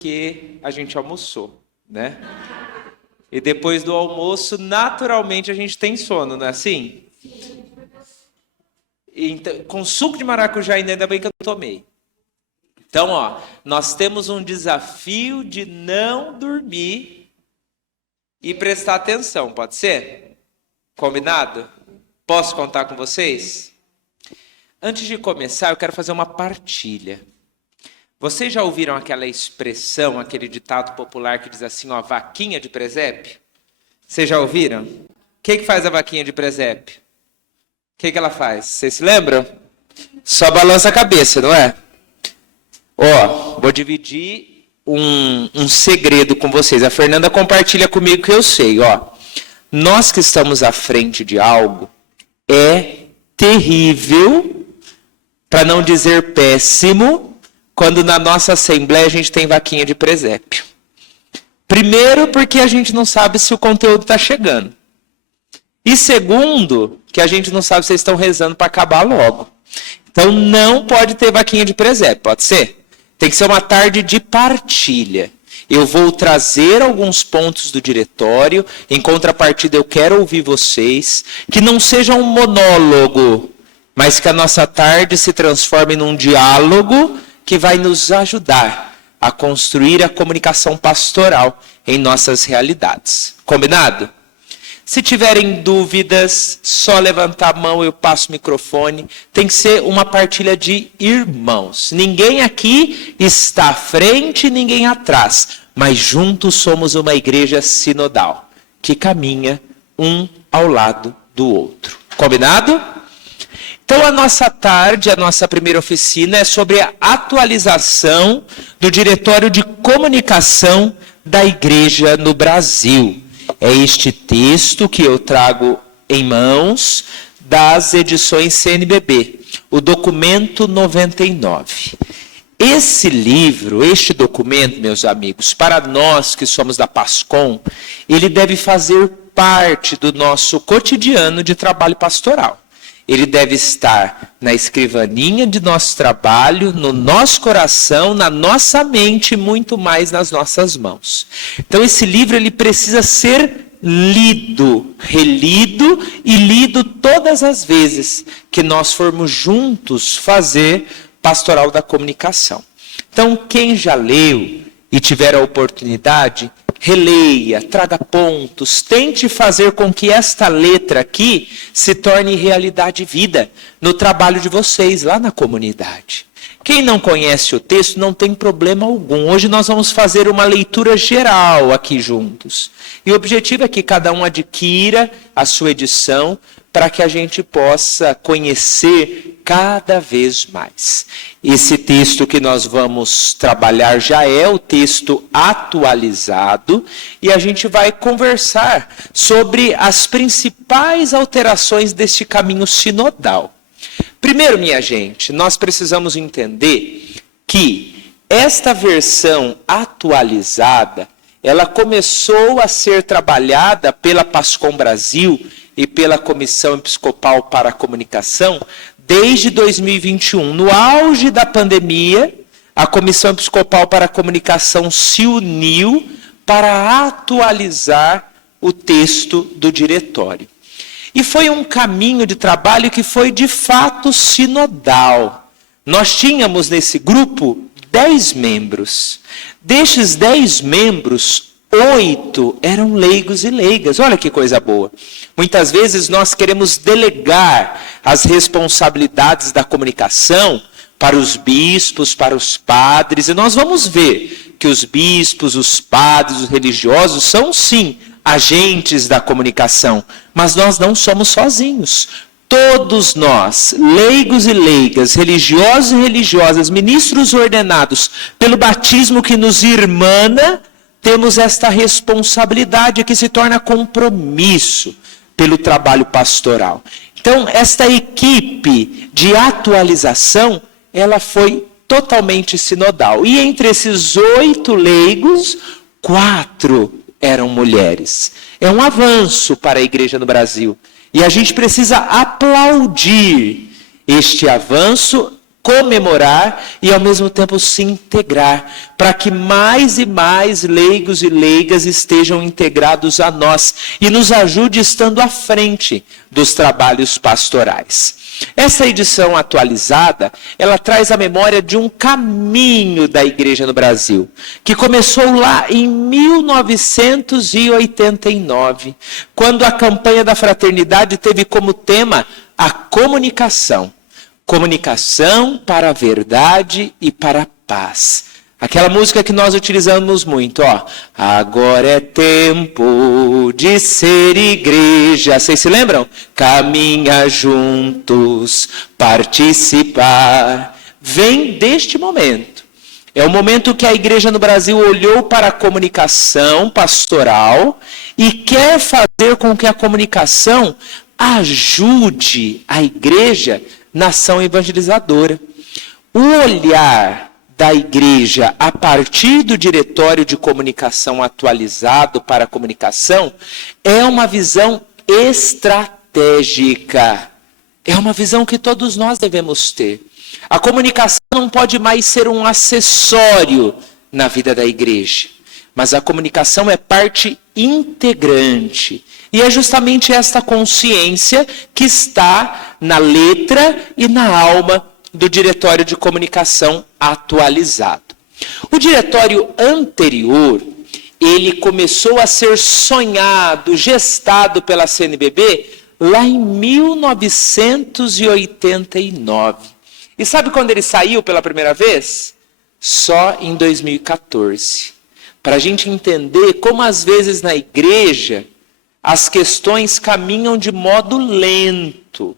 que a gente almoçou, né? E depois do almoço, naturalmente, a gente tem sono, não é assim? Então, com suco de maracujá ainda bem que eu tomei. Então, nós temos um desafio de não dormir e prestar atenção, pode ser? Combinado? Posso contar com vocês? Antes de começar, eu quero fazer uma partilha. Vocês já ouviram aquela expressão, aquele ditado popular que diz assim, vaquinha de presépio? Vocês já ouviram? O que faz a vaquinha de presépio? O que ela faz? Vocês se lembram? Só balança a cabeça, não é? Vou dividir um segredo com vocês. A Fernanda compartilha comigo que eu sei. Nós que estamos à frente de algo, é terrível, para não dizer péssimo, quando na nossa assembleia a gente tem vaquinha de presépio. Primeiro, porque a gente não sabe se o conteúdo está chegando. E segundo, que a gente não sabe se eles estão rezando para acabar logo. Então não pode ter vaquinha de presépio, pode ser? Tem que ser uma tarde de partilha. Eu vou trazer alguns pontos do diretório, em contrapartida eu quero ouvir vocês, que não seja um monólogo, mas que a nossa tarde se transforme num diálogo que vai nos ajudar a construir a comunicação pastoral em nossas realidades. Combinado? Se tiverem dúvidas, só levantar a mão, eu passo o microfone. Tem que ser uma partilha de irmãos. Ninguém aqui está à frente, ninguém atrás. Mas juntos somos uma igreja sinodal, que caminha um ao lado do outro. Combinado? Então a nossa tarde, a nossa primeira oficina é sobre a atualização do Diretório de Comunicação da Igreja no Brasil. É este texto que eu trago em mãos das edições CNBB, o documento 99. Esse livro, este documento, meus amigos, para nós que somos da PASCOM, ele deve fazer parte do nosso cotidiano de trabalho pastoral. Ele deve estar na escrivaninha de nosso trabalho, no nosso coração, na nossa mente e muito mais nas nossas mãos. Então esse livro ele precisa ser lido, relido e lido todas as vezes que nós formos juntos fazer pastoral da comunicação. Então quem já leu e tiver a oportunidade, releia, traga pontos, tente fazer com que esta letra aqui se torne realidade e vida no trabalho de vocês lá na comunidade. Quem não conhece o texto não tem problema algum. Hoje nós vamos fazer uma leitura geral aqui juntos. E o objetivo é que cada um adquira a sua edição para que a gente possa conhecer cada vez mais. Esse texto que nós vamos trabalhar já é o texto atualizado e a gente vai conversar sobre as principais alterações deste caminho sinodal. Primeiro, minha gente, nós precisamos entender que esta versão atualizada, ela começou a ser trabalhada pela PASCOM Brasil e pela Comissão Episcopal para a Comunicação desde 2021. No auge da pandemia, a Comissão Episcopal para a Comunicação se uniu para atualizar o texto do diretório. E foi um caminho de trabalho que foi de fato sinodal. Nós tínhamos nesse grupo 10 membros. Destes 10 membros, 8 eram leigos e leigas. Olha que coisa boa. Muitas vezes nós queremos delegar as responsabilidades da comunicação para os bispos, para os padres. E nós vamos ver que os bispos, os padres, os religiosos são sim agentes da comunicação, mas nós não somos sozinhos. Todos nós, leigos e leigas, religiosos e religiosas, ministros ordenados pelo batismo que nos irmana, temos esta responsabilidade que se torna compromisso pelo trabalho pastoral. Então, esta equipe de atualização, ela foi totalmente sinodal. E entre esses 8 leigos, 4 eram mulheres. É um avanço para a igreja no Brasil. E a gente precisa aplaudir este avanço comemorar e ao mesmo tempo se integrar, para que mais e mais leigos e leigas estejam integrados a nós e nos ajude estando à frente dos trabalhos pastorais. Essa edição atualizada, ela traz a memória de um caminho da igreja no Brasil, que começou lá em 1989, quando a campanha da fraternidade teve como tema a comunicação. Comunicação para a verdade e para a paz. Aquela música que nós utilizamos muito, ó. Agora é tempo de ser igreja. Vocês se lembram? Caminha juntos, participar. Vem deste momento. É o momento que a igreja no Brasil olhou para a comunicação pastoral e quer fazer com que a comunicação ajude a igreja na ação evangelizadora. O olhar da igreja a partir do diretório de comunicação atualizado para a comunicação é uma visão estratégica. É uma visão que todos nós devemos ter. A comunicação não pode mais ser um acessório na vida da igreja, mas a comunicação é parte integrante. E é justamente esta consciência que está na letra e na alma do Diretório de Comunicação atualizado. O diretório anterior, ele começou a ser sonhado, gestado pela CNBB lá em 1989. E sabe quando ele saiu pela primeira vez? Só em 2014. Para a gente entender como às vezes na igreja as questões caminham de modo lento.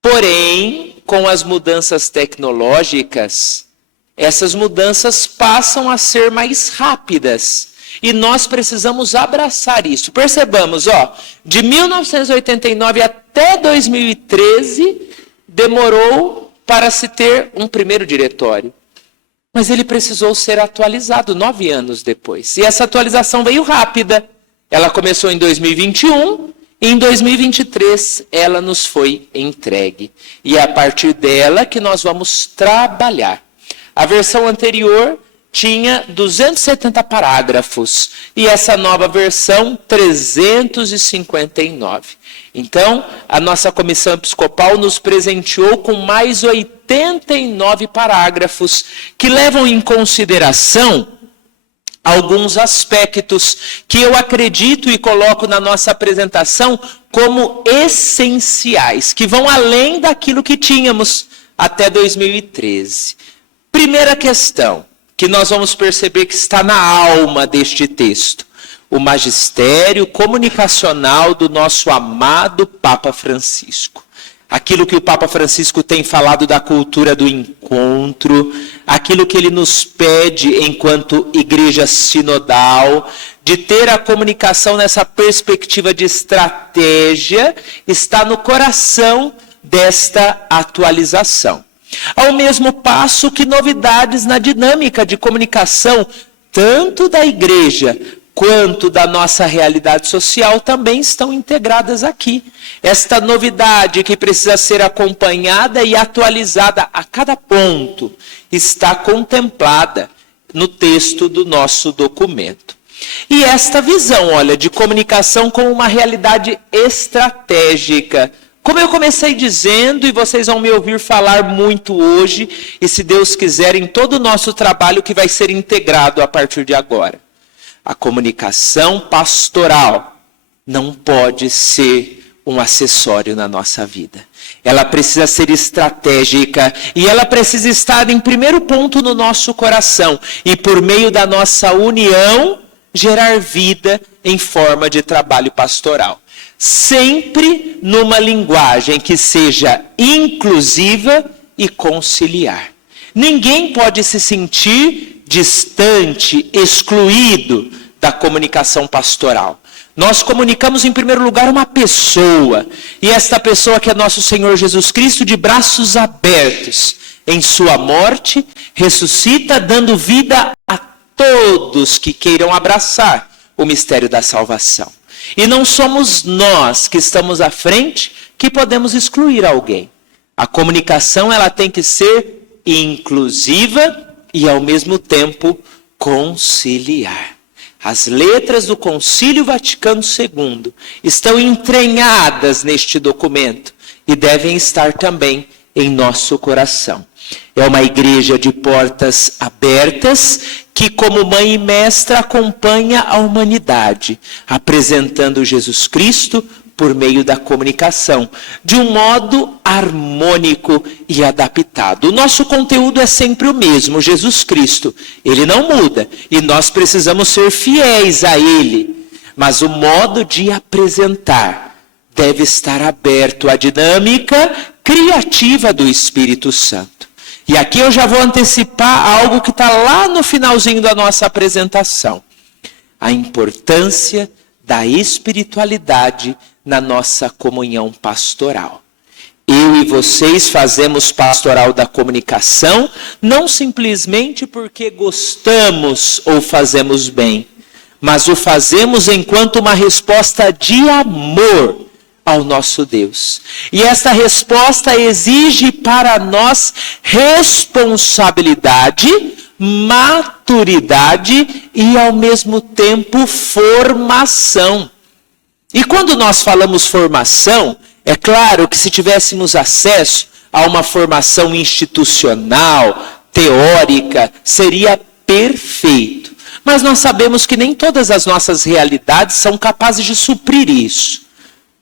Porém, com as mudanças tecnológicas, essas mudanças passam a ser mais rápidas. E nós precisamos abraçar isso. Percebamos, ó, de 1989 até 2013, demorou para se ter um primeiro diretório. Mas ele precisou ser atualizado 9 anos depois. E essa atualização veio rápida. Ela começou em 2021 e em 2023 ela nos foi entregue. E é a partir dela que nós vamos trabalhar. A versão anterior tinha 270 parágrafos e essa nova versão 359. Então, a nossa comissão episcopal nos presenteou com mais 89 parágrafos que levam em consideração alguns aspectos que eu acredito e coloco na nossa apresentação como essenciais, que vão além daquilo que tínhamos até 2013. Primeira questão, que nós vamos perceber que está na alma deste texto: o magistério comunicacional do nosso amado Papa Francisco. Aquilo que o Papa Francisco tem falado da cultura do encontro, aquilo que ele nos pede enquanto igreja sinodal, de ter a comunicação nessa perspectiva de estratégia, está no coração desta atualização. Ao mesmo passo que novidades na dinâmica de comunicação, tanto da igreja quanto da nossa realidade social, também estão integradas aqui. Esta novidade que precisa ser acompanhada e atualizada a cada ponto está contemplada no texto do nosso documento. E esta visão, olha, de comunicação como uma realidade estratégica. Como eu comecei dizendo, e vocês vão me ouvir falar muito hoje, e se Deus quiser, em todo o nosso trabalho que vai ser integrado a partir de agora. A comunicação pastoral não pode ser um acessório na nossa vida. Ela precisa ser estratégica e ela precisa estar em primeiro ponto no nosso coração e por meio da nossa união gerar vida em forma de trabalho pastoral. Sempre numa linguagem que seja inclusiva e conciliar. Ninguém pode se sentir distante, excluído da comunicação pastoral. Nós comunicamos em primeiro lugar uma pessoa, e esta pessoa que é nosso Senhor Jesus Cristo, de braços abertos, em sua morte, ressuscita, dando vida a todos que queiram abraçar o mistério da salvação. E não somos nós que estamos à frente que podemos excluir alguém. A comunicação ela tem que ser inclusiva e ao mesmo tempo conciliar. As letras do Concílio Vaticano II estão entranhadas neste documento e devem estar também em nosso coração. É uma igreja de portas abertas que, como mãe e mestra, acompanha a humanidade, apresentando Jesus Cristo por meio da comunicação, de um modo harmônico e adaptado. O nosso conteúdo é sempre o mesmo, Jesus Cristo. Ele não muda e nós precisamos ser fiéis a Ele. Mas o modo de apresentar deve estar aberto à dinâmica criativa do Espírito Santo. E aqui eu já vou antecipar algo que está lá no finalzinho da nossa apresentação. A importância da espiritualidade na nossa comunhão pastoral. Eu e vocês fazemos pastoral da comunicação, não simplesmente porque gostamos ou fazemos bem, mas o fazemos enquanto uma resposta de amor ao nosso Deus. E esta resposta exige para nós responsabilidade, maturidade e, ao mesmo tempo, formação. E quando nós falamos formação, é claro que se tivéssemos acesso a uma formação institucional, teórica, seria perfeito. Mas nós sabemos que nem todas as nossas realidades são capazes de suprir isso.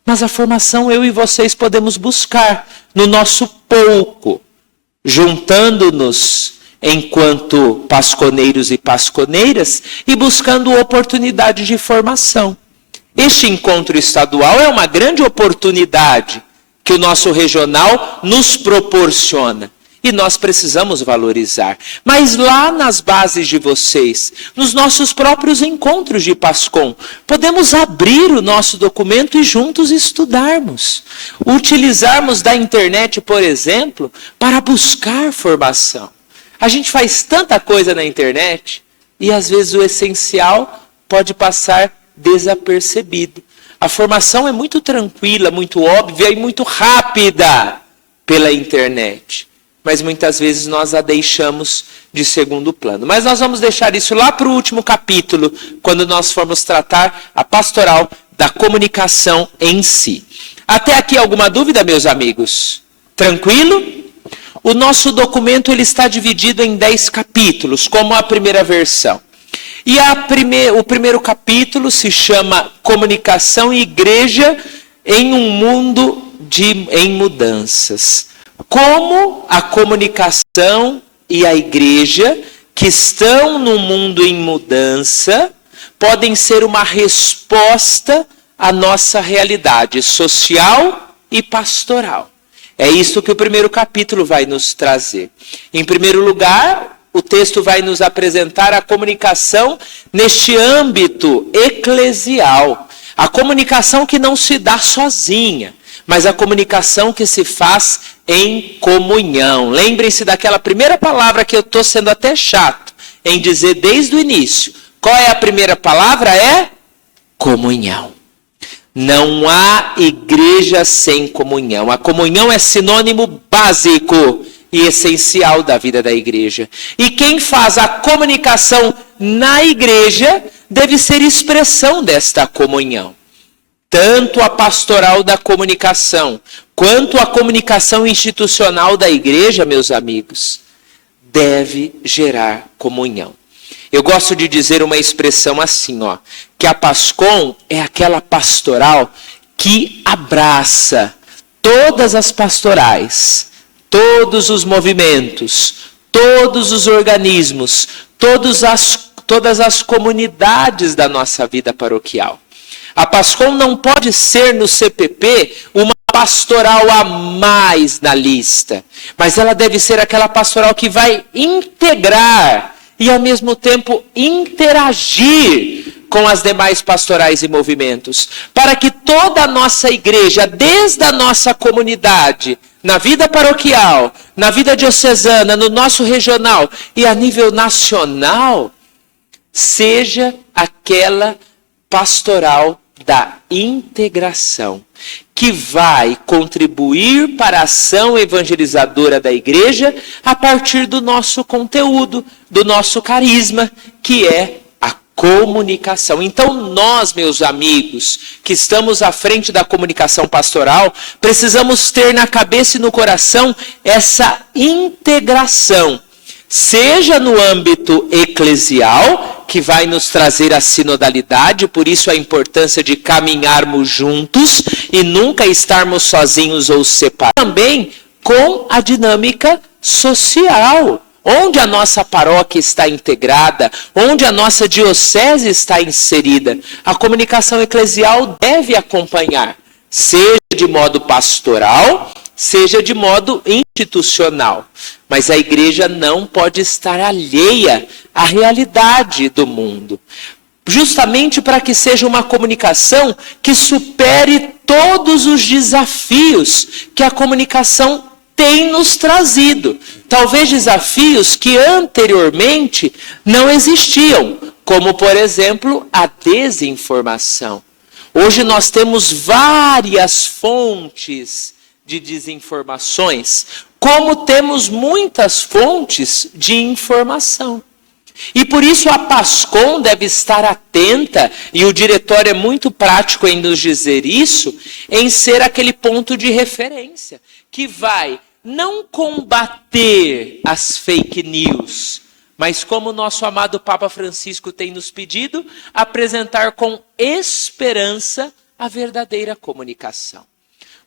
Mas a formação eu e vocês podemos buscar no nosso pouco, juntando-nos enquanto pasconeiros e pasconeiras e buscando oportunidade de formação. Este encontro estadual é uma grande oportunidade que o nosso regional nos proporciona. E nós precisamos valorizar. Mas lá nas bases de vocês, nos nossos próprios encontros de PASCOM, podemos abrir o nosso documento e juntos estudarmos. Utilizarmos da internet, por exemplo, para buscar formação. A gente faz tanta coisa na internet e às vezes o essencial pode passar desapercebido. A formação é muito tranquila, muito óbvia e muito rápida pela internet. Mas muitas vezes nós a deixamos de segundo plano. Mas nós vamos deixar isso lá para o último capítulo, quando nós formos tratar a pastoral da comunicação em si. Até aqui alguma dúvida, meus amigos? Tranquilo? O nosso documento ele está dividido em 10 capítulos, como a primeira versão. E o primeiro capítulo se chama Comunicação e Igreja em um Mundo em Mudanças. Como a comunicação e a igreja, que estão no mundo em mudança, podem ser uma resposta à nossa realidade social e pastoral. É isso que o primeiro capítulo vai nos trazer. Em primeiro lugar, o texto vai nos apresentar a comunicação neste âmbito eclesial. A comunicação que não se dá sozinha, mas a comunicação que se faz em comunhão. Lembrem-se daquela primeira palavra que eu estou sendo até chato em dizer desde o início. Qual é a primeira palavra? É comunhão. Não há igreja sem comunhão. A comunhão é sinônimo básico e essencial da vida da igreja. E quem faz a comunicação na igreja deve ser expressão desta comunhão. Tanto a pastoral da comunicação, quanto a comunicação institucional da igreja, meus amigos, deve gerar comunhão. Eu gosto de dizer uma expressão assim, que a PASCOM é aquela pastoral que abraça todas as pastorais, todos os movimentos, todos os organismos, todas as comunidades da nossa vida paroquial. A PASCOM não pode ser no CPP uma pastoral a mais na lista, mas ela deve ser aquela pastoral que vai integrar e ao mesmo tempo interagir com as demais pastorais e movimentos, para que toda a nossa igreja, desde a nossa comunidade, na vida paroquial, na vida diocesana, no nosso regional e a nível nacional, seja aquela pastoral da integração, que vai contribuir para a ação evangelizadora da igreja a partir do nosso conteúdo, do nosso carisma, que é a comunicação. Então nós, meus amigos, que estamos à frente da comunicação pastoral, precisamos ter na cabeça e no coração essa integração, seja no âmbito eclesial, que vai nos trazer a sinodalidade, por isso a importância de caminharmos juntos e nunca estarmos sozinhos ou separados. Também com a dinâmica social, onde a nossa paróquia está integrada, onde a nossa diocese está inserida. A comunicação eclesial deve acompanhar, seja de modo pastoral, seja de modo institucional. Mas a igreja não pode estar alheia à realidade do mundo. Justamente para que seja uma comunicação que supere todos os desafios que a comunicação tem nos trazido. Talvez desafios que anteriormente não existiam, como, por exemplo, a desinformação. Hoje nós temos várias fontes de desinformações, como temos muitas fontes de informação. E por isso a PASCOM deve estar atenta, e o diretório é muito prático em nos dizer isso, em ser aquele ponto de referência, que vai não combater as fake news, mas como o nosso amado Papa Francisco tem nos pedido, apresentar com esperança a verdadeira comunicação.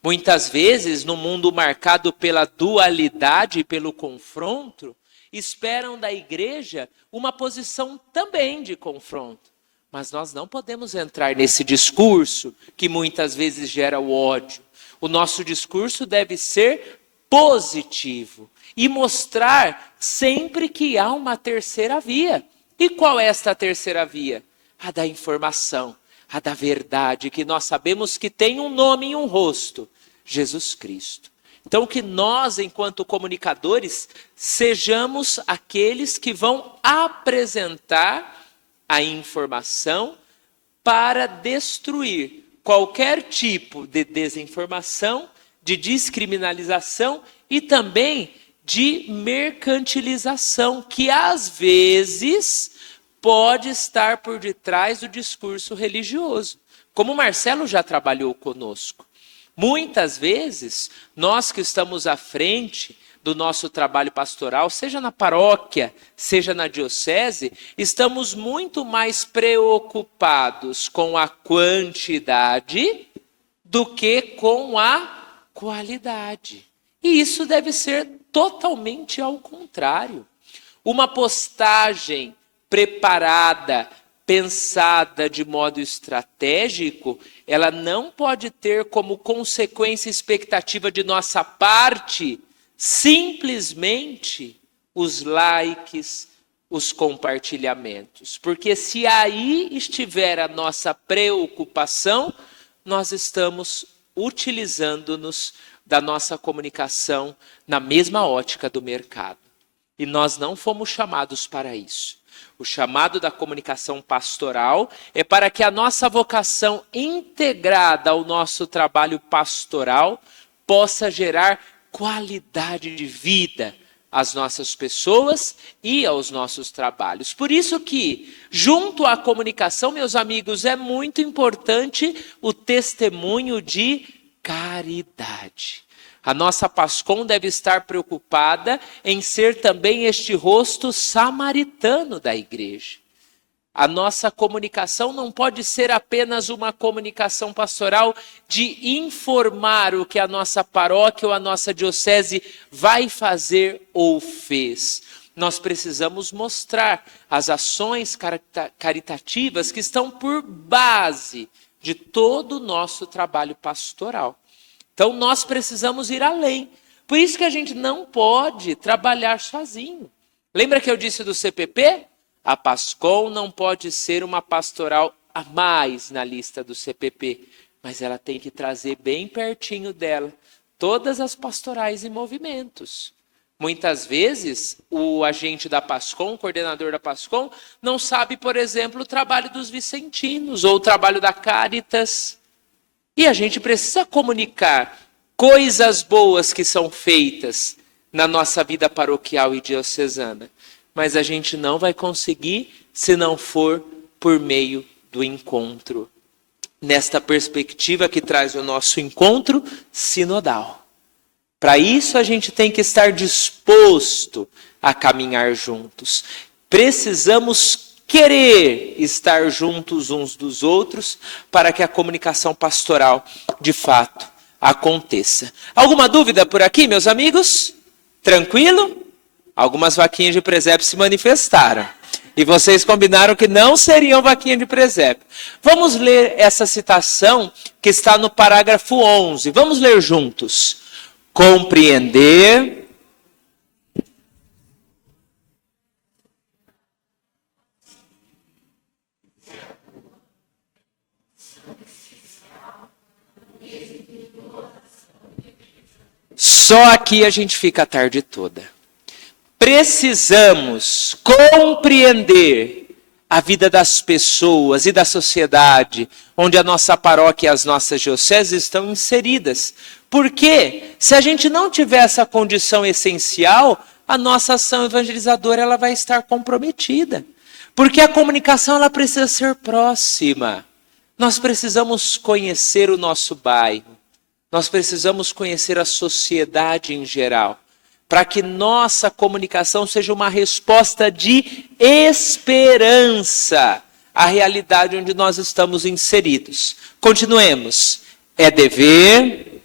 Muitas vezes, no mundo marcado pela dualidade e pelo confronto, esperam da igreja uma posição também de confronto. Mas nós não podemos entrar nesse discurso que muitas vezes gera o ódio. O nosso discurso deve ser positivo e mostrar sempre que há uma terceira via. E qual é esta terceira via? A da informação, a da verdade, que nós sabemos que tem um nome e um rosto, Jesus Cristo. Então que nós, enquanto comunicadores, sejamos aqueles que vão apresentar a informação para destruir qualquer tipo de desinformação, de descriminalização e também de mercantilização, que às vezes pode estar por detrás do discurso religioso, como o Marcelo já trabalhou conosco. Muitas vezes, nós que estamos à frente do nosso trabalho pastoral, seja na paróquia, seja na diocese, estamos muito mais preocupados com a quantidade do que com a qualidade. E isso deve ser totalmente ao contrário. Uma postagem preparada, pensada de modo estratégico, ela não pode ter como consequência expectativa de nossa parte simplesmente os likes, os compartilhamentos. Porque se aí estiver a nossa preocupação, nós estamos utilizando-nos da nossa comunicação na mesma ótica do mercado. E nós não fomos chamados para isso. O chamado da comunicação pastoral é para que a nossa vocação integrada ao nosso trabalho pastoral possa gerar qualidade de vida às nossas pessoas e aos nossos trabalhos. Por isso que, junto à comunicação, meus amigos, é muito importante o testemunho de caridade. A nossa PASCOM deve estar preocupada em ser também este rosto samaritano da igreja. A nossa comunicação não pode ser apenas uma comunicação pastoral de informar o que a nossa paróquia ou a nossa diocese vai fazer ou fez. Nós precisamos mostrar as ações caritativas que estão por base de todo o nosso trabalho pastoral. Então nós precisamos ir além. Por isso que a gente não pode trabalhar sozinho. Lembra que eu disse do CPP? A PASCOM não pode ser uma pastoral a mais na lista do CPP, mas ela tem que trazer bem pertinho dela todas as pastorais em movimentos. Muitas vezes o agente da PASCOM, o coordenador da PASCOM, não sabe, por exemplo, o trabalho dos vicentinos ou o trabalho da Caritas. E a gente precisa comunicar coisas boas que são feitas na nossa vida paroquial e diocesana. Mas a gente não vai conseguir se não for por meio do encontro. Nesta perspectiva que traz o nosso encontro sinodal. Para isso a gente tem que estar disposto a caminhar juntos. Precisamos querer estar juntos uns dos outros para que a comunicação pastoral, de fato, aconteça. Alguma dúvida por aqui, meus amigos? Tranquilo? Algumas vaquinhas de presépio se manifestaram. E vocês combinaram que não seriam vaquinha de presépio. Vamos ler essa citação que está no parágrafo 11. Vamos ler juntos. Compreender. Só aqui a gente fica a tarde toda. Precisamos compreender a vida das pessoas e da sociedade onde a nossa paróquia e as nossas dioceses estão inseridas. Porque se a gente não tiver essa condição essencial, a nossa ação evangelizadora ela vai estar comprometida. Porque a comunicação ela precisa ser próxima. Nós precisamos conhecer o nosso bairro. Nós precisamos conhecer a sociedade em geral, para que nossa comunicação seja uma resposta de esperança à realidade onde nós estamos inseridos. Continuemos. É dever.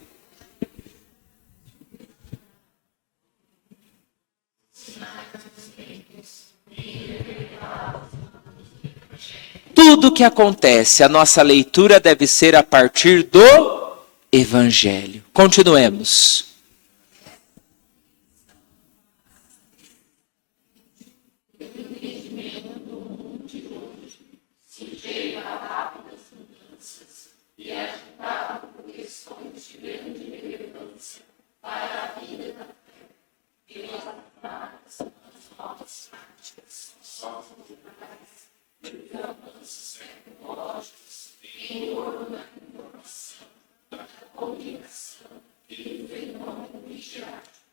Tudo o que acontece, a nossa leitura deve ser a partir do Evangelho. Continuemos.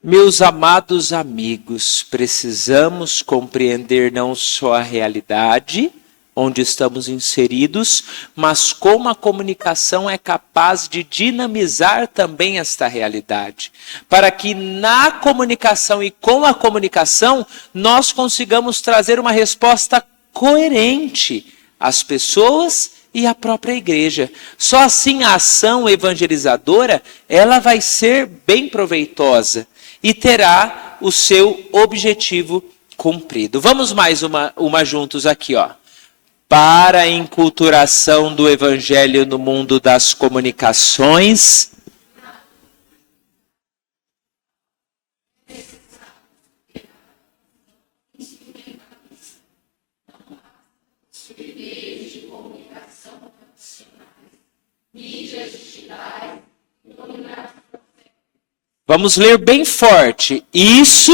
Meus amados amigos, precisamos compreender não só a realidade onde estamos inseridos, mas como a comunicação é capaz de dinamizar também esta realidade, para que na comunicação e com a comunicação nós consigamos trazer uma resposta coerente às pessoas e à própria igreja. Só assim a ação evangelizadora ela vai ser bem proveitosa e terá o seu objetivo cumprido. Vamos mais uma juntos aqui, ó. Para a enculturação do evangelho no mundo das comunicações. Vamos ler bem forte. Isso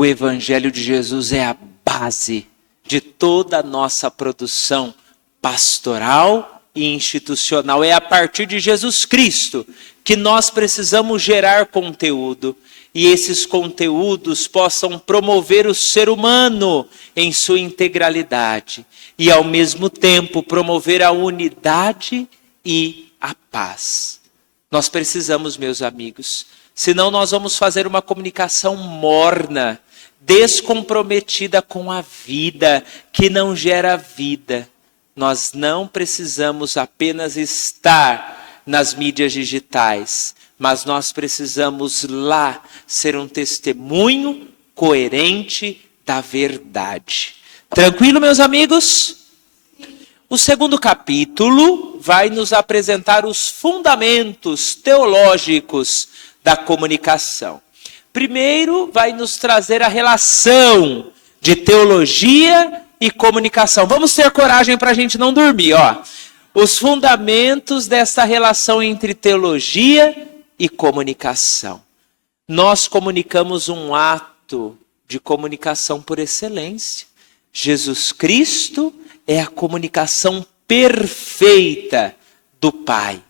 o Evangelho de Jesus é a base de toda a nossa produção pastoral e institucional. É a partir de Jesus Cristo que nós precisamos gerar conteúdo e esses conteúdos possam promover o ser humano em sua integralidade e, ao mesmo tempo, promover a unidade e a paz. Nós precisamos, meus amigos, Senão nós vamos fazer uma comunicação morna, descomprometida com a vida, que não gera vida. Nós não precisamos apenas estar nas mídias digitais, mas nós precisamos lá ser um testemunho coerente da verdade. Tranquilo, meus amigos? O segundo capítulo vai nos apresentar os fundamentos teológicos da comunicação. Primeiro, vai nos trazer a relação de teologia e comunicação. Vamos ter coragem para a gente não dormir, ó. Os fundamentos dessa relação entre teologia e comunicação. Nós comunicamos um ato de comunicação por excelência. Jesus Cristo é a comunicação perfeita do Pai.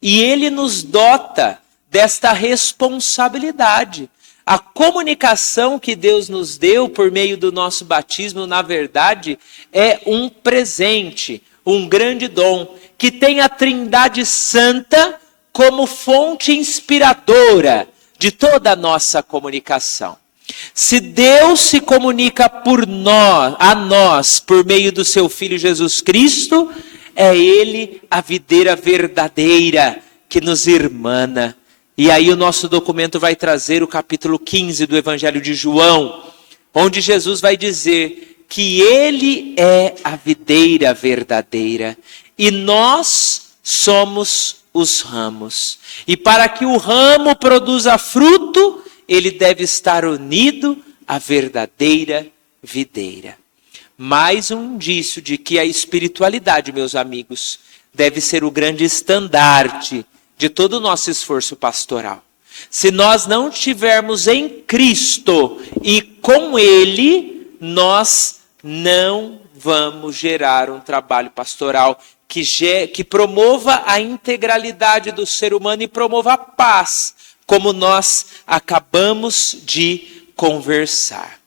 E Ele nos dota desta responsabilidade. A comunicação que Deus nos deu por meio do nosso batismo, na verdade, é um presente, um grande dom, que tem a Trindade Santa como fonte inspiradora de toda a nossa comunicação. Se Deus se comunica a nós, por meio do seu Filho Jesus Cristo, é Ele a videira verdadeira que nos irmana. E aí o nosso documento vai trazer o capítulo 15 do Evangelho de João, onde Jesus vai dizer que Ele é a videira verdadeira e nós somos os ramos. E para que o ramo produza fruto, ele deve estar unido à verdadeira videira. Mais um indício de que a espiritualidade, meus amigos, deve ser o grande estandarte de todo o nosso esforço pastoral. Se nós não estivermos em Cristo e com Ele, nós não vamos gerar um trabalho pastoral que promova a integralidade do ser humano e promova a paz, como nós acabamos de conversar.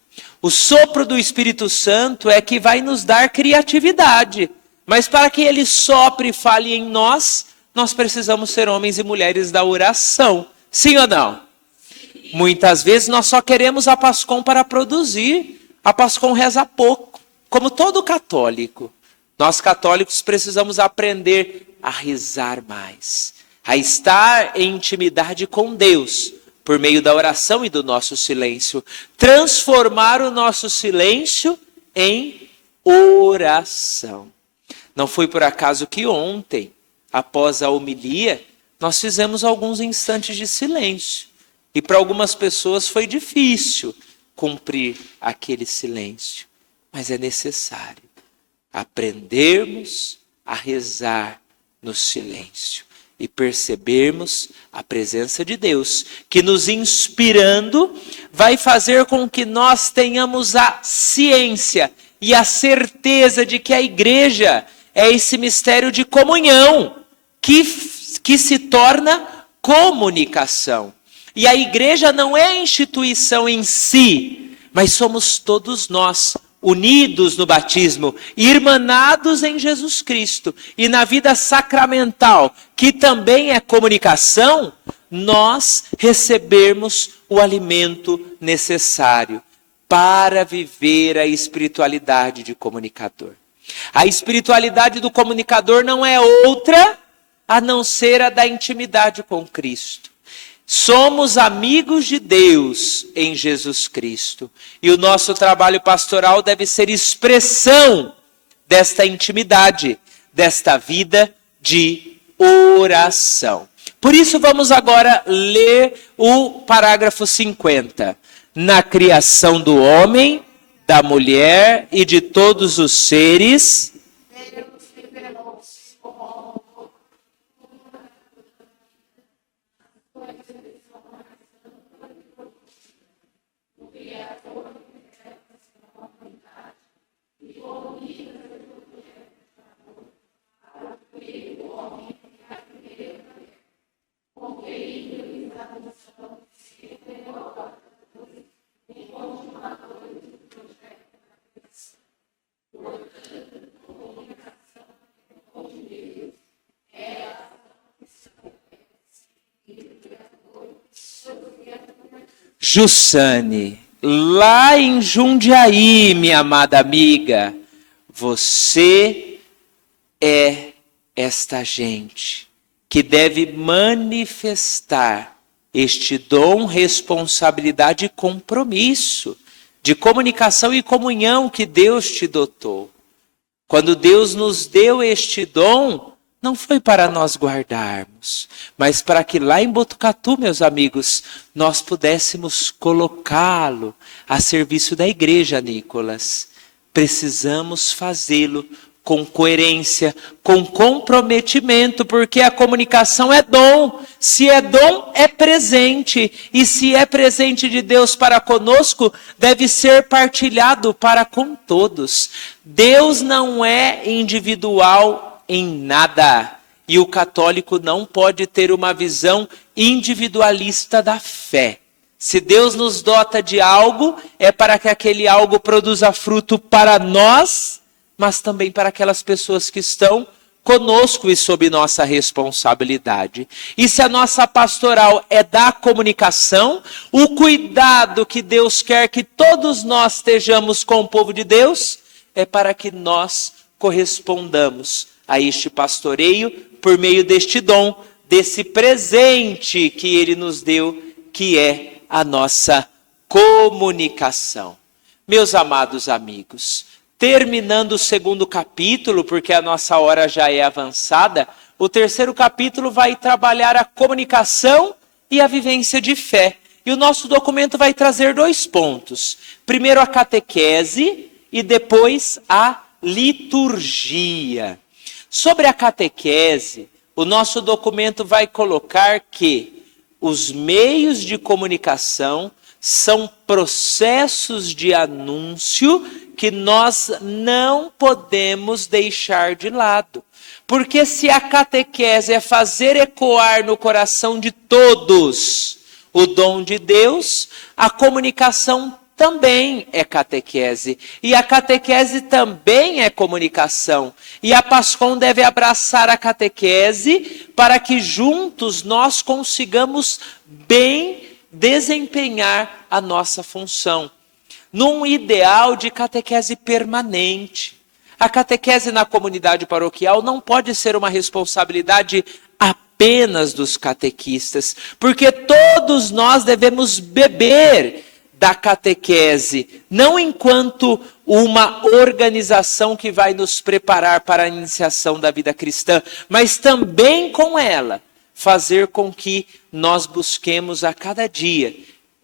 O sopro do Espírito Santo é que vai nos dar criatividade, mas para que ele sopre e fale em nós, nós precisamos ser homens e mulheres da oração. Sim ou não? Sim. Muitas vezes nós só queremos a Pascom para produzir. A Pascom reza pouco, como todo católico. Nós católicos precisamos aprender a rezar mais, a estar em intimidade com Deus, por meio da oração e do nosso silêncio. Transformar o nosso silêncio em oração. Não foi por acaso que ontem, após a homilia, nós fizemos alguns instantes de silêncio. E para algumas pessoas foi difícil cumprir aquele silêncio. Mas é necessário aprendermos a rezar no silêncio e percebermos a presença de Deus, que nos inspirando vai fazer com que nós tenhamos a ciência e a certeza de que a igreja é esse mistério de comunhão, que se torna comunicação. E a igreja não é a instituição em si, mas somos todos nós, unidos no batismo, irmanados em Jesus Cristo. E na vida sacramental, que também é comunicação, nós recebemos o alimento necessário para viver a espiritualidade de comunicador. A espiritualidade do comunicador não é outra a não ser a da intimidade com Cristo. Somos amigos de Deus em Jesus Cristo. E o nosso trabalho pastoral deve ser expressão desta intimidade, desta vida de oração. Por isso vamos agora ler o parágrafo 50. Na criação do homem, da mulher e de todos os seres, Jussane, lá em Jundiaí, minha amada amiga, você é esta gente que deve manifestar este dom, responsabilidade e compromisso de comunicação e comunhão que Deus te dotou. Quando Deus nos deu este dom, não foi para nós guardarmos, mas para que lá em Botucatu, meus amigos, nós pudéssemos colocá-lo a serviço da igreja, Nicolas. Precisamos fazê-lo com coerência, com comprometimento, porque a comunicação é dom. Se é dom, é presente. E se é presente de Deus para conosco, deve ser partilhado para com todos. Deus não é individual em nada. E o católico não pode ter uma visão individualista da fé. Se Deus nos dota de algo, é para que aquele algo produza fruto para nós, mas também para aquelas pessoas que estão conosco e sob nossa responsabilidade. E se a nossa pastoral é da comunicação, o cuidado que Deus quer que todos nós estejamos com o povo de Deus, é para que nós correspondamos a este pastoreio por meio deste dom, desse presente que Ele nos deu, que é a nossa comunicação. Meus amados amigos, terminando o segundo capítulo, porque a nossa hora já é avançada, o terceiro capítulo vai trabalhar a comunicação e a vivência de fé. E o nosso documento vai trazer 2 pontos. Primeiro a catequese e depois a liturgia. Sobre a catequese, o nosso documento vai colocar que os meios de comunicação são processos de anúncio que nós não podemos deixar de lado. Porque se a catequese é fazer ecoar no coração de todos o dom de Deus, a comunicação também é catequese. E a catequese também é comunicação. E a PASCOM deve abraçar a catequese para que juntos nós consigamos bem desempenhar a nossa função. Num ideal de catequese permanente. A catequese na comunidade paroquial não pode ser uma responsabilidade apenas dos catequistas, porque todos nós devemos beber da catequese, não enquanto uma organização que vai nos preparar para a iniciação da vida cristã, mas também com ela, fazer com que nós busquemos a cada dia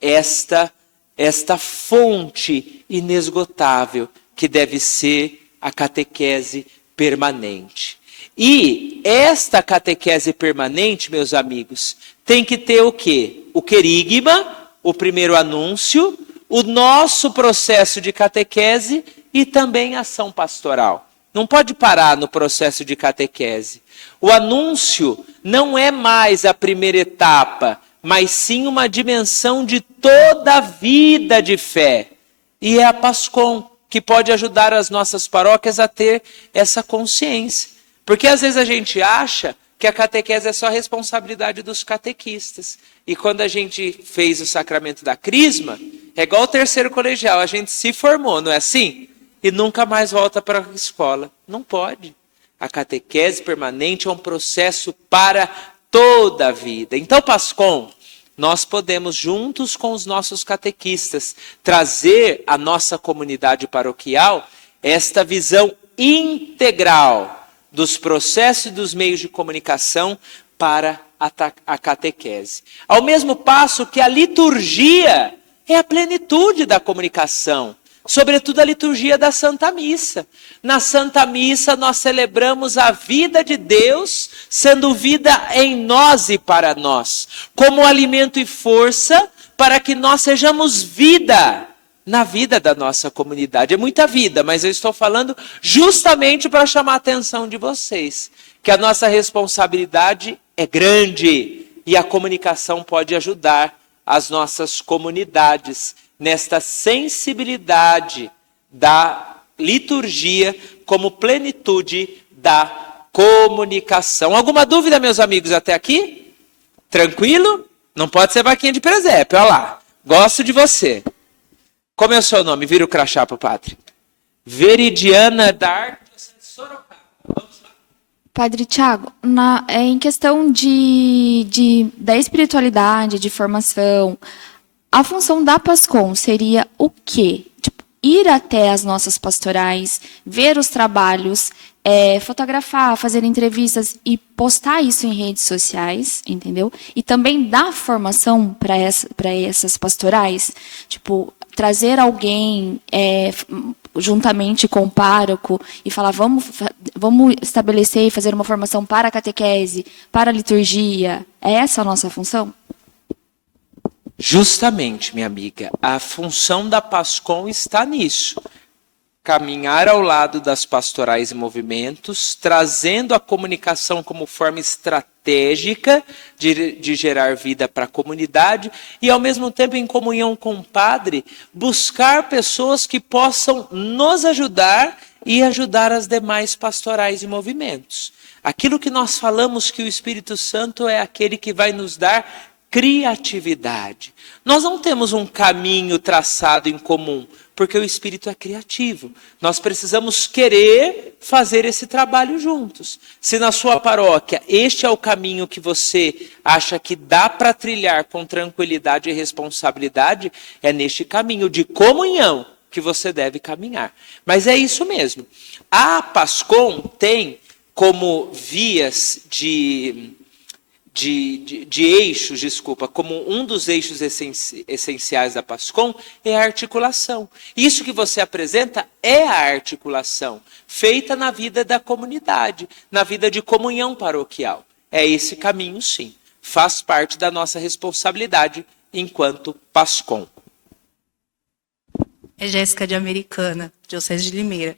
esta fonte inesgotável que deve ser a catequese permanente. E esta catequese permanente, meus amigos, tem que ter o quê? O querigma, o primeiro anúncio, o nosso processo de catequese e também ação pastoral. Não pode parar no processo de catequese. O anúncio não é mais a primeira etapa, mas sim uma dimensão de toda a vida de fé. E é a PASCOM que pode ajudar as nossas paróquias a ter essa consciência. Porque às vezes a gente acha que a catequese é só responsabilidade dos catequistas. E quando a gente fez o sacramento da crisma, é igual o terceiro colegial, a gente se formou, não é assim? E nunca mais volta para a escola. Não pode. A catequese permanente é um processo para toda a vida. Então, PASCOM, nós podemos, juntos com os nossos catequistas, trazer à nossa comunidade paroquial esta visão integral dos processos e dos meios de comunicação para a catequese. Ao mesmo passo que a liturgia é a plenitude da comunicação, sobretudo a liturgia da Santa Missa. Na Santa Missa nós celebramos a vida de Deus, sendo vida em nós e para nós, como alimento e força para que nós sejamos vida na vida da nossa comunidade. É muita vida, mas eu estou falando justamente para chamar a atenção de vocês, que a nossa responsabilidade é grande e a comunicação pode ajudar as nossas comunidades nesta sensibilidade da liturgia como plenitude da comunicação. Alguma dúvida, meus amigos, até aqui? Tranquilo? Não pode ser vaquinha de presépio, olha lá. Gosto de você. Como é o seu nome? Vira o crachá pro padre. Veridiana da Arquidiocese de Sorocaba. Vamos lá. Padre Tiago, em questão da espiritualidade, de formação, a função da PASCOM seria o quê? Tipo, ir até as nossas pastorais, ver os trabalhos, fotografar, fazer entrevistas e postar isso em redes sociais, entendeu? E também dar formação para essas pastorais, tipo, trazer alguém juntamente com o pároco e falar, vamos estabelecer e fazer uma formação para a catequese, para a liturgia. É essa a nossa função? Justamente, minha amiga, a função da PASCOM está nisso. Caminhar ao lado das pastorais e movimentos, trazendo a comunicação como forma estratégica de gerar vida para a comunidade e, ao mesmo tempo, em comunhão com o padre, buscar pessoas que possam nos ajudar e ajudar as demais pastorais e movimentos. Aquilo que nós falamos que o Espírito Santo é aquele que vai nos dar criatividade. Nós não temos um caminho traçado em comum, porque o Espírito é criativo. Nós precisamos querer fazer esse trabalho juntos. Se na sua paróquia este é o caminho que você acha que dá para trilhar com tranquilidade e responsabilidade, é neste caminho de comunhão que você deve caminhar. Mas é isso mesmo. A PASCOM tem como vias de eixos, como um dos eixos essenciais da PASCOM é a articulação. Isso que você apresenta é a articulação, feita na vida da comunidade, na vida de comunhão paroquial. É esse caminho, sim. Faz parte da nossa responsabilidade enquanto PASCOM. É Jéssica de Americana, Diocese de Limeira.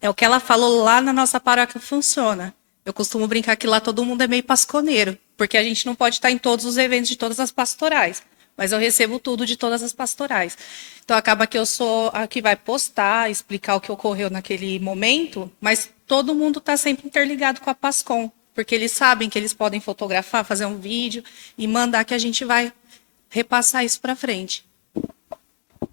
É o que ela falou lá na nossa paróquia funciona. Eu costumo brincar que lá todo mundo é meio pasconeiro, porque a gente não pode estar em todos os eventos de todas as pastorais, mas eu recebo tudo de todas as pastorais. Então acaba que eu sou a que vai postar, explicar o que ocorreu naquele momento, mas todo mundo está sempre interligado com a PASCOM, porque eles sabem que eles podem fotografar, fazer um vídeo e mandar que a gente vai repassar isso para frente.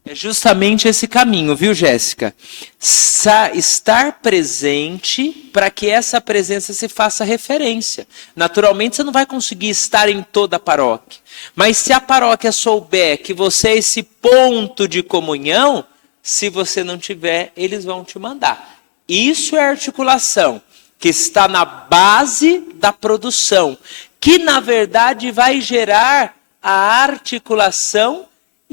É justamente esse caminho, viu, Jéssica? Estar presente para que essa presença se faça referência. Naturalmente, você não vai conseguir estar em toda a paróquia. Mas se a paróquia souber que você é esse ponto de comunhão, se você não tiver, eles vão te mandar. Isso é articulação, que está na base da produção, que na verdade vai gerar a articulação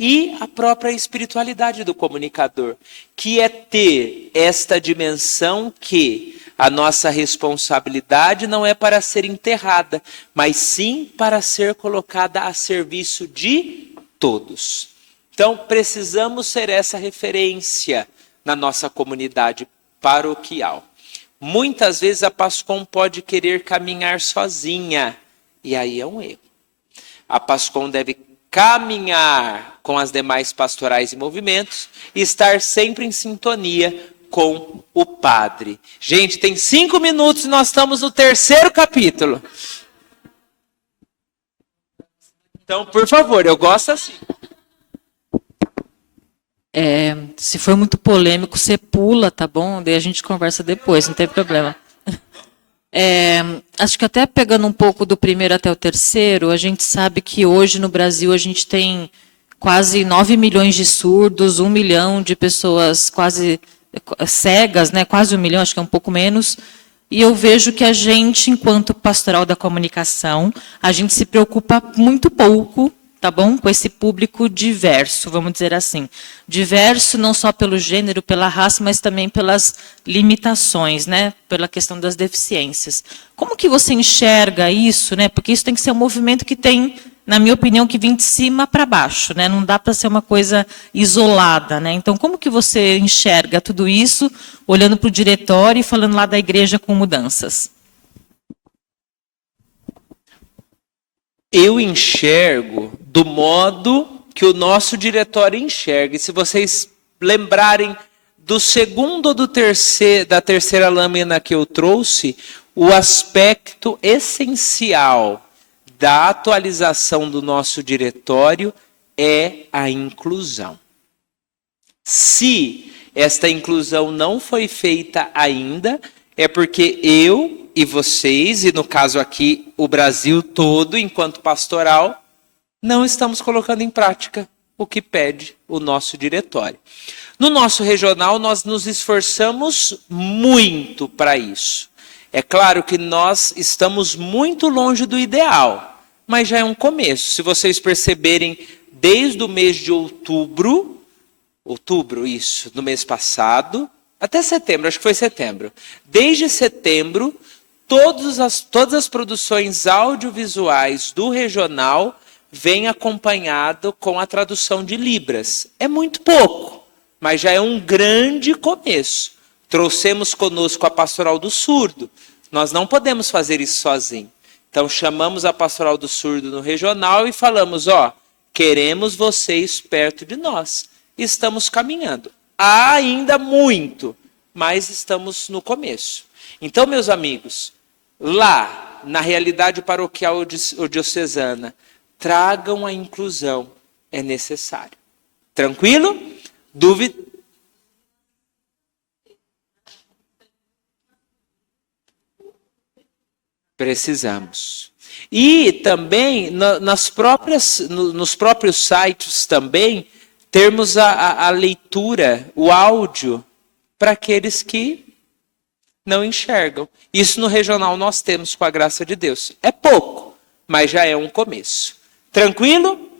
e a própria espiritualidade do comunicador, que é ter esta dimensão que a nossa responsabilidade não é para ser enterrada, mas sim para ser colocada a serviço de todos. Então, precisamos ser essa referência na nossa comunidade paroquial. Muitas vezes a PASCOM pode querer caminhar sozinha, e aí é um erro. A PASCOM deve caminhar com as demais pastorais e movimentos e estar sempre em sintonia com o padre. Gente, tem 5 minutos e nós estamos no 3º capítulo. Então, por favor, eu gosto assim. Se for muito polêmico, você pula, tá bom? Daí a gente conversa depois, não tem problema. Acho que até pegando um pouco do 1º até o 3º, a gente sabe que hoje no Brasil a gente tem quase 9 milhões de surdos, 1 milhão de pessoas quase cegas, né? Quase 1 milhão, acho que é um pouco menos. E eu vejo que a gente, enquanto pastoral da comunicação, a gente se preocupa muito pouco, tá bom? Com esse público diverso, vamos dizer assim. Diverso não só pelo gênero, pela raça, mas também pelas limitações, né? Pela questão das deficiências. Como que você enxerga isso, né? Porque isso tem que ser um movimento que tem, na minha opinião, que vem de cima para baixo, né? Não dá para ser uma coisa isolada, né? Então, como que você enxerga tudo isso, olhando para o diretório e falando lá da igreja com mudanças? Eu enxergo do modo que o nosso diretório enxerga. E se vocês lembrarem do 2º ou da 3ª lâmina que eu trouxe, o aspecto essencial da atualização do nosso diretório é a inclusão. Se esta inclusão não foi feita ainda, é porque eu e vocês, e no caso aqui o Brasil todo, enquanto pastoral, não estamos colocando em prática o que pede o nosso diretório. No nosso regional, nós nos esforçamos muito para isso. É claro que nós estamos muito longe do ideal, mas já é um começo. Se vocês perceberem, desde o mês de outubro, isso, no mês passado, até setembro, acho que foi setembro. Desde setembro, todas as produções audiovisuais do regional vêm acompanhado com a tradução de Libras. É muito pouco, mas já é um grande começo. Trouxemos conosco a Pastoral do Surdo. Nós não podemos fazer isso sozinho. Então chamamos a Pastoral do Surdo no regional e falamos, queremos vocês perto de nós. Estamos caminhando. Há ainda muito, mas estamos no começo. Então, meus amigos, lá na realidade paroquial ou diocesana, tragam a inclusão, é necessário. Tranquilo? Dúvida? Precisamos. E também, nos próprios sites também, termos a leitura, o áudio, para aqueles que não enxergam. Isso no regional nós temos, com a graça de Deus. É pouco, mas já é um começo. Tranquilo?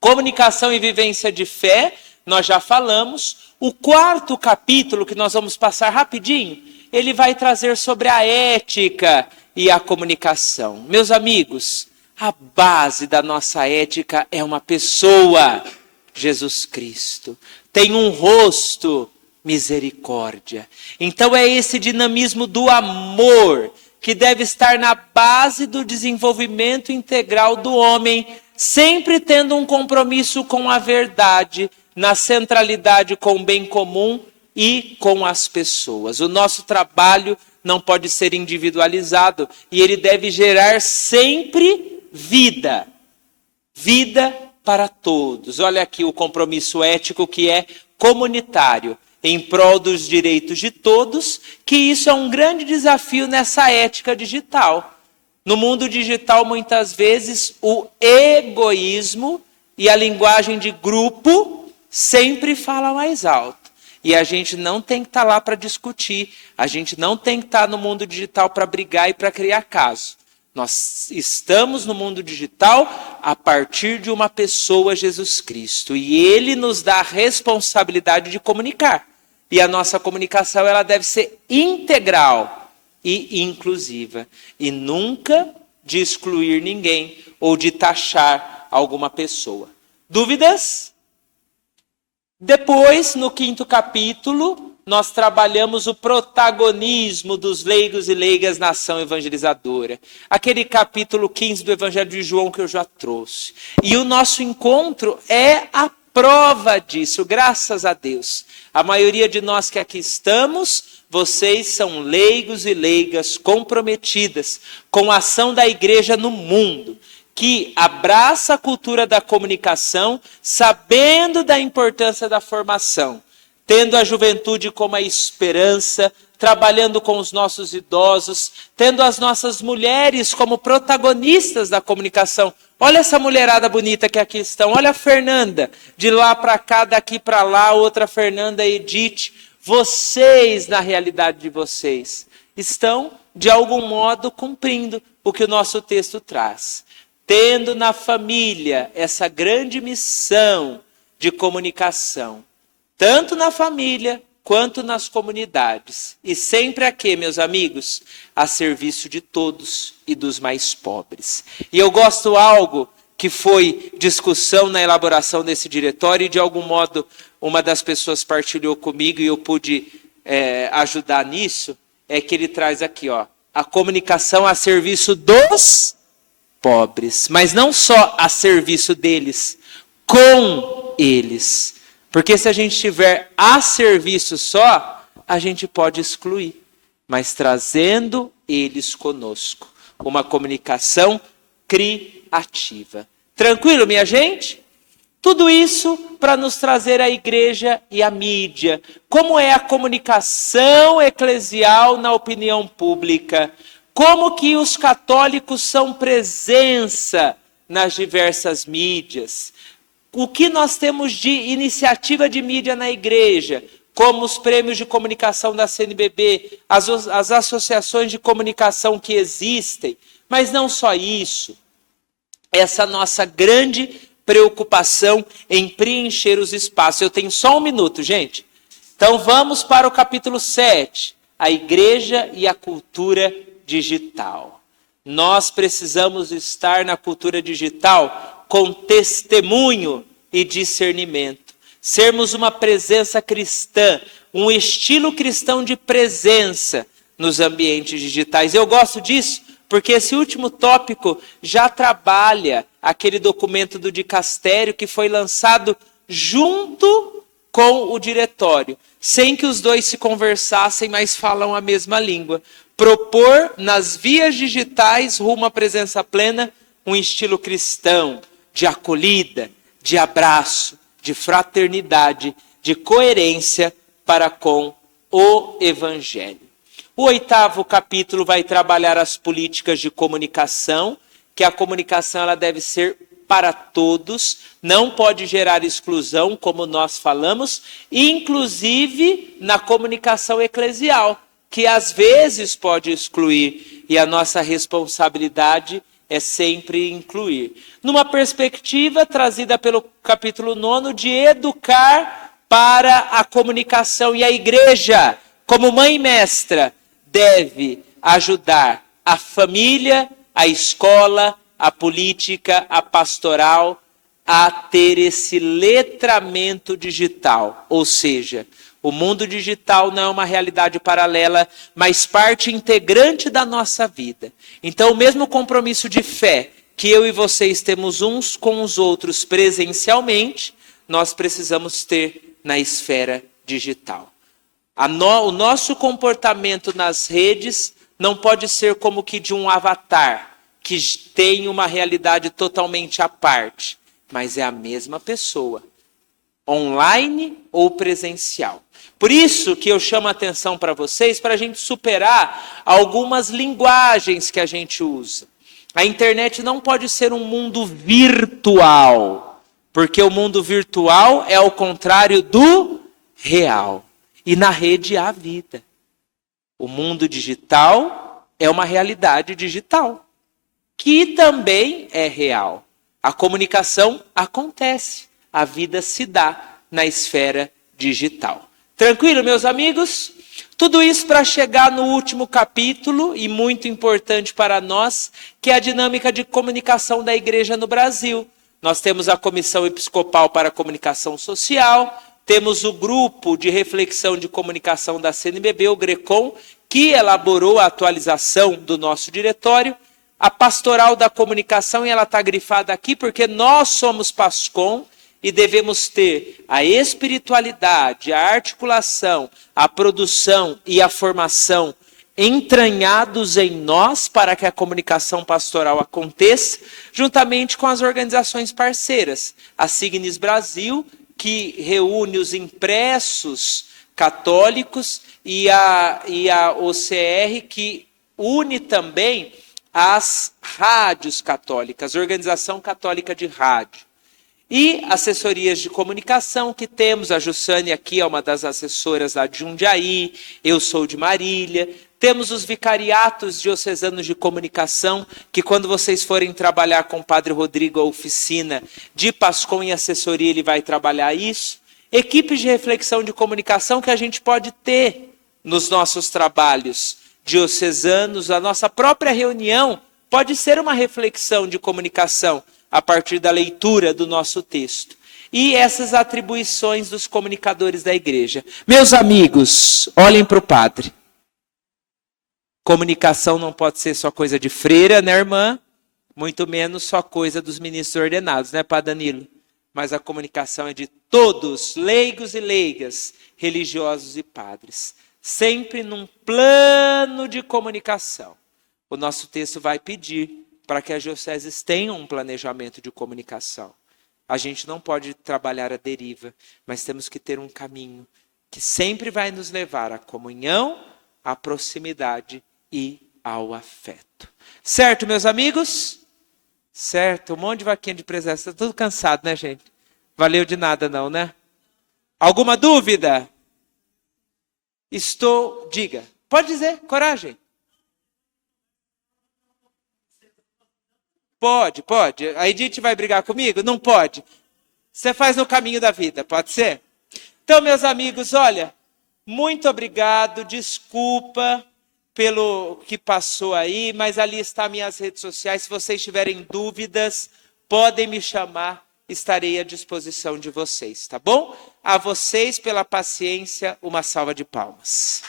Comunicação e vivência de fé, nós já falamos. O 4º capítulo, que nós vamos passar rapidinho, ele vai trazer sobre a ética e a comunicação. Meus amigos, a base da nossa ética é uma pessoa, Jesus Cristo. Tem um rosto, misericórdia. Então é esse dinamismo do amor que deve estar na base do desenvolvimento integral do homem, sempre tendo um compromisso com a verdade, na centralidade com o bem comum e com as pessoas. O nosso trabalho não pode ser individualizado e ele deve gerar sempre vida. Vida para todos. Olha aqui o compromisso ético que é comunitário, em prol dos direitos de todos, que isso é um grande desafio nessa ética digital. No mundo digital, muitas vezes, o egoísmo e a linguagem de grupo sempre fala mais alto. E a gente não tem que estar lá para discutir, a gente não tem que estar no mundo digital para brigar e para criar caso. Nós estamos no mundo digital a partir de uma pessoa, Jesus Cristo. E Ele nos dá a responsabilidade de comunicar. E a nossa comunicação ela deve ser integral e inclusiva. E nunca de excluir ninguém ou de taxar alguma pessoa. Dúvidas? Depois, no 5º capítulo, nós trabalhamos o protagonismo dos leigos e leigas na ação evangelizadora. Aquele capítulo 15 do Evangelho de João que eu já trouxe. E o nosso encontro é a prova disso, graças a Deus. A maioria de nós que aqui estamos, vocês são leigos e leigas comprometidas com a ação da igreja no mundo, que abraça a cultura da comunicação, sabendo da importância da formação, tendo a juventude como a esperança, trabalhando com os nossos idosos, tendo as nossas mulheres como protagonistas da comunicação. Olha essa mulherada bonita que aqui estão. Olha a Fernanda, de lá para cá, daqui para lá, outra Fernanda, Edith. Vocês, na realidade de vocês, estão, de algum modo, cumprindo o que o nosso texto traz. Tendo na família essa grande missão de comunicação, tanto na família quanto nas comunidades. E sempre aqui, meus amigos, a serviço de todos e dos mais pobres. E eu gosto algo que foi discussão na elaboração desse diretório e de algum modo uma das pessoas partilhou comigo e eu pude ajudar nisso, é que ele traz aqui, a comunicação a serviço dos pobres, mas não só a serviço deles, com eles. Porque se a gente estiver a serviço só, a gente pode excluir, mas trazendo eles conosco. Uma comunicação criativa. Tranquilo, minha gente? Tudo isso para nos trazer a igreja e a mídia. Como é a comunicação eclesial na opinião pública? Como que os católicos são presença nas diversas mídias? O que nós temos de iniciativa de mídia na igreja? Como os prêmios de comunicação da CNBB, as associações de comunicação que existem. Mas não só isso. Essa nossa grande preocupação em preencher os espaços. Eu tenho só um minuto, gente. Então vamos para o capítulo 7. A igreja e a cultura digital. Nós precisamos estar na cultura digital com testemunho e discernimento. Sermos uma presença cristã, um estilo cristão de presença nos ambientes digitais. Eu gosto disso porque esse último tópico já trabalha aquele documento do dicastério que foi lançado junto com o diretório, sem que os dois se conversassem, mas falam a mesma língua. Propor nas vias digitais, rumo à presença plena, um estilo cristão, de acolhida, de abraço, de fraternidade, de coerência para com o Evangelho. O 8º capítulo vai trabalhar as políticas de comunicação, que a comunicação ela deve ser para todos, não pode gerar exclusão, como nós falamos, inclusive na comunicação eclesial, que às vezes pode excluir, e a nossa responsabilidade é sempre incluir. Numa perspectiva trazida pelo capítulo 9 de educar para a comunicação, e a igreja, como mãe mestra, deve ajudar a família, a escola, a política, a pastoral a ter esse letramento digital. Ou seja, o mundo digital não é uma realidade paralela, mas parte integrante da nossa vida. Então, o mesmo compromisso de fé que eu e vocês temos uns com os outros presencialmente, nós precisamos ter na esfera digital. O nosso comportamento nas redes não pode ser como que de um avatar, que tem uma realidade totalmente à parte, mas é a mesma pessoa, online ou presencial. Por isso que eu chamo a atenção para vocês, para a gente superar algumas linguagens que a gente usa. A internet não pode ser um mundo virtual, porque o mundo virtual é o contrário do real. E na rede há vida. O mundo digital é uma realidade digital, que também é real. A comunicação acontece, a vida se dá na esfera digital. Tranquilo, meus amigos? Tudo isso para chegar no último capítulo, e muito importante para nós, que é a dinâmica de comunicação da igreja no Brasil. Nós temos a Comissão Episcopal para a Comunicação Social, temos o Grupo de Reflexão de Comunicação da CNBB, o GRECOM, que elaborou a atualização do nosso diretório, a Pastoral da Comunicação, e ela está grifada aqui porque nós somos PASCOM e devemos ter a espiritualidade, a articulação, a produção e a formação entranhados em nós para que a comunicação pastoral aconteça, juntamente com as organizações parceiras, a Signis Brasil, que reúne os impressos católicos, e a OCR, que une também as rádios católicas, Organização Católica de Rádio. E assessorias de comunicação que temos, a Jussane aqui é uma das assessoras lá de Jundiaí, eu sou de Marília. Temos os vicariatos diocesanos de comunicação, que quando vocês forem trabalhar com o Padre Rodrigo a oficina de PASCOM e assessoria, ele vai trabalhar isso. Equipes de reflexão de comunicação que a gente pode ter nos nossos trabalhos diocesanos. A nossa própria reunião pode ser uma reflexão de comunicação a partir da leitura do nosso texto. E essas atribuições dos comunicadores da igreja. Meus amigos, olhem para o padre. Comunicação não pode ser só coisa de freira, né, irmã? Muito menos só coisa dos ministros ordenados, né, Padre Danilo? Mas a comunicação é de todos, leigos e leigas, religiosos e padres. Sempre num plano de comunicação. O nosso texto vai pedir para que as dioceses tenham um planejamento de comunicação. A gente não pode trabalhar a deriva, mas temos que ter um caminho que sempre vai nos levar à comunhão, à proximidade e ao afeto. Certo, meus amigos? Certo, um monte de vaquinha de presença. Tá tudo cansado, né, gente? Valeu de nada não, né? Alguma dúvida? Diga. Pode dizer, coragem. Pode. A Edith vai brigar comigo? Não pode. Você faz no caminho da vida, pode ser? Então, meus amigos, olha, muito obrigado, desculpa pelo que passou aí, mas ali está minhas redes sociais. Se vocês tiverem dúvidas, podem me chamar, estarei à disposição de vocês, tá bom? A vocês, pela paciência, uma salva de palmas.